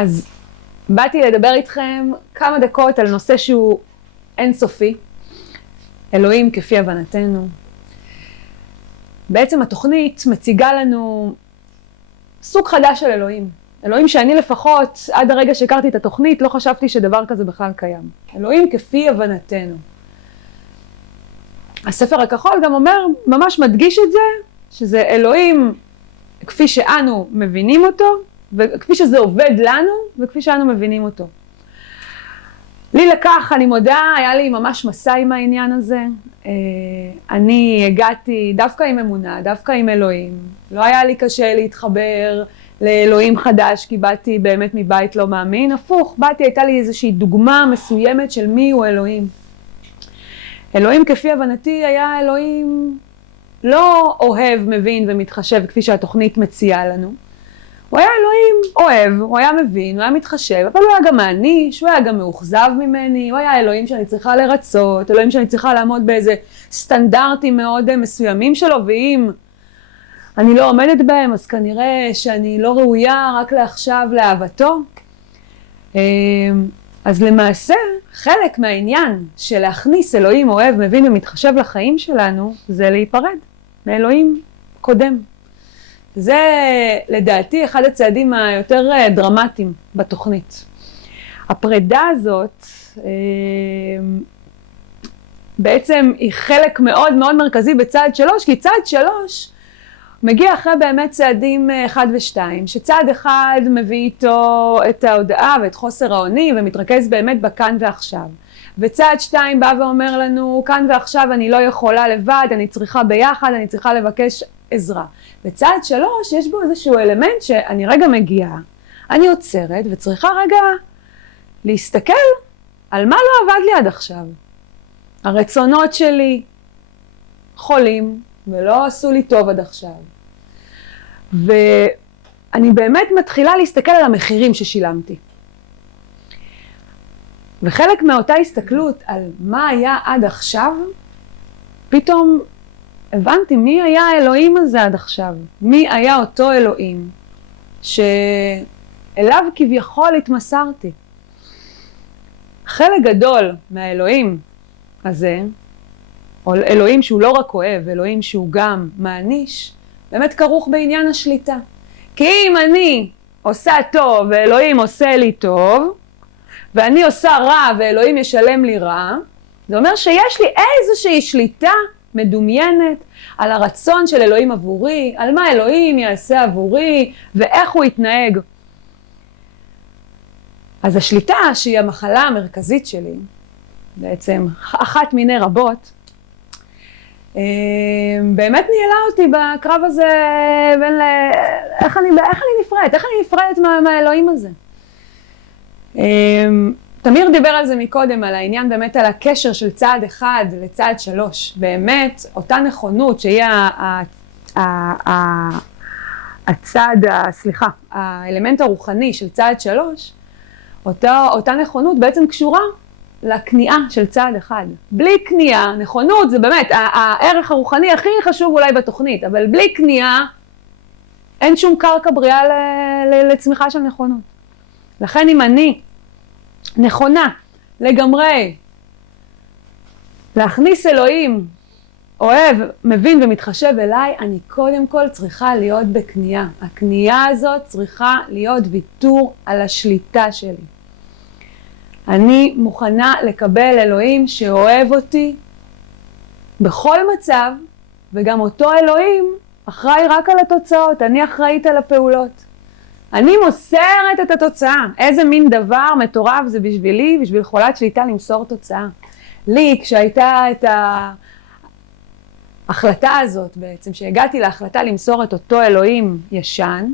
אז באתי לדבר איתכם כמה דקות על נושא שהוא אינסופי, אלוהים כפי הבנתנו. בעצם התוכנית מציגה לנו סוג חדש של אלוהים. אלוהים שאני לפחות עד הרגע שהכרתי את התוכנית לא חשבתי שדבר כזה בכלל קיים. אלוהים כפי הבנתנו. הספר הכחול גם אומר, ממש מדגיש את זה, שזה אלוהים כפי שאנו מבינים אותו, וכפי שזה עובד לנו, וכפי שאנו מבינים אותו. לי לקח, אני מודה, היה לי ממש מסע עם העניין הזה. אני הגעתי דווקא עם אמונה, דווקא עם אלוהים. לא היה לי קשה להתחבר לאלוהים חדש, כי באתי באמת מבית לא מאמין. הפוך, הייתה לי איזושהי דוגמה מסוימת של מי הוא אלוהים. אלוהים כפי הבנתי היה אלוהים לא אוהב, מבין ומתחשב כפי שהתוכנית מציעה לנו. הוא היה אלוהים אוהב, הוא היה מבין, הוא היה מתחשב, אבל הוא היה גם מעניש, הוא היה גם מאוכזב ממני, הוא היה אלוהים שאני צריכה לרצות, אלוהים שאני צריכה לעמוד באיזה סטנדרטים מאוד מסוימים שלו, ואם אני לא עומדת בהם, אז כנראה שאני לא ראויה רק לעכשיו לאהבתו. אז למעשה, חלק מהעניין של להכניס אלוהים אוהב, מבין ומתחשב לחיים שלנו, זה להיפרד מאלוהים קודם. זה לדעתי אחד הצעדים היותר דרמטיים בתוכנית. הפרידה הזאת בעצם היא חלק מאוד מאוד מרכזי בצעד 3, כי צעד 3 מגיע אחרי באמת צעדים 1 ו-2, שצעד 1 מביא איתו את ההודעה ואת חוסר האונים ומתרכז באמת בכאן ועכשיו. וצעד 2 בא ואומר לנו, כאן ועכשיו אני לא יכולה לבד, אני צריכה ביחד, אני צריכה לבקש עזרה. בצעד 3 יש בו איזשהו אלמנט שאני רגע מגיעה, אני עוצרת וצריכה רגע להסתכל על מה לא עבד לי עד עכשיו. הרצונות שלי חולים ולא עשו לי טוב עד עכשיו. ואני באמת מתחילה להסתכל על המחירים ששילמתי. וחלק מאותה הסתכלות על מה היה עד עכשיו, פתאום הבנתי מי היה האלוהים הזה עד עכשיו. מי היה אותו אלוהים שאליו כביכול התמסרתי. חלק גדול מהאלוהים הזה, או אלוהים שהוא לא רק אוהב, אלוהים שהוא גם מעניש, באמת כרוך בעניין השליטה. כי אם אני עושה טוב ואלוהים עושה לי טוב, ואני עושה רע ואלוהים ישלם לי רע, זה אומר שיש לי איזושהי שליטה מדומיינת על הרצון של אלוהים עבורי, על מה אלוהים יעשה עבורי ואיך הוא יתנהג. אז השליטה שהיא המחלה המרכזית שלי, בעצם אחת מיני רבות, באמת ניהלה אותי בקרב הזה בין איך אני נפרדת מהאלוהים הזה. תמיר דיבר על זה מקודם, על העניין באמת על הקשר של צעד 1 לצעד 3. באמת, אותה נכונות שהיא האלמנט הרוחני של צעד 3, אותה נכונות בעצם קשורה לכניעה של צעד 1. בלי כניעה, נכונות זה באמת הערך הרוחני הכי חשוב אולי בתוכנית, אבל בלי כניעה אין שום קרקע בריאה לצמיחה של נכונות. לכן אם אני נכונה לגמרי להכניס אלוהים אוהב, מבין ומתחשב אליי, אני קודם כל צריכה להיות בכניעה. הכניעה הזאת צריכה להיות ויתור על השליטה שלי. אני מוכנה לקבל אלוהים שאוהב אותי בכל מצב, וגם אותו אלוהים אחראי רק על התוצאות, אני אחראית על הפעולות. אני מוסרת את התוצאה. איזה מין דבר מטורף זה בשבילי, בשביל חולת שליטה למסור תוצאה. לי, כשהייתה את ההחלטה הזאת בעצם, שהגעתי להחלטה למסור את אותו אלוהים ישן,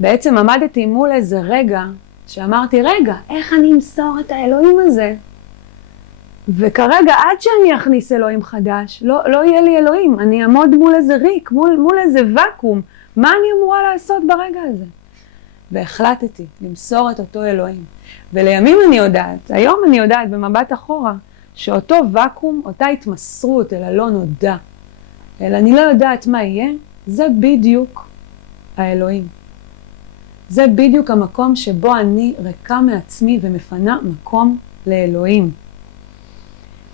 בעצם עמדתי מול איזה רגע, שאמרתי, רגע, איך אני אמסור את האלוהים הזה? וכרגע, עד שאני אכניס אלוהים חדש, לא יהיה לי אלוהים. אני אעמוד מול איזה ריק, מול איזה וקום. מה אני אמורה לעשות ברגע הזה? והחלטתי למסור את אותו אלוהים. ולימים אני יודעת, היום אני יודעת במבט אחורה, שאותו וקום, אותה התמסרות אל הלא נודע, אל אני לא יודעת מה יהיה, זה בדיוק האלוהים. זה בדיוק המקום שבו אני ריקה מעצמי ומפנה מקום לאלוהים.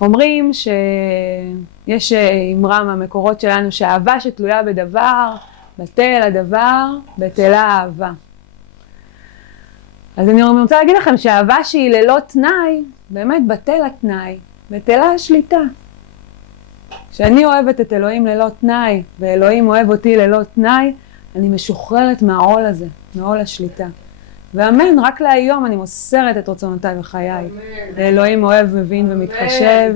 אומרים שיש אמרה מהמקורות שלנו שהאהבה שתלויה בדבר, בטל הדבר, בטלה האהבה. אז אני רוצה להגיד לכם שהאהבה שהיא ללא תנאי, באמת בטל התנאי, בטלה השליטה. כשאני אוהבת את אלוהים ללא תנאי, ואלוהים אוהב אותי ללא תנאי, אני משוחררת מהעול הזה, מעול השליטה. ואמן, רק להיום אני מוסרת את רצונותיי וחיי. אלוהים אוהב, מבין ומתחשב.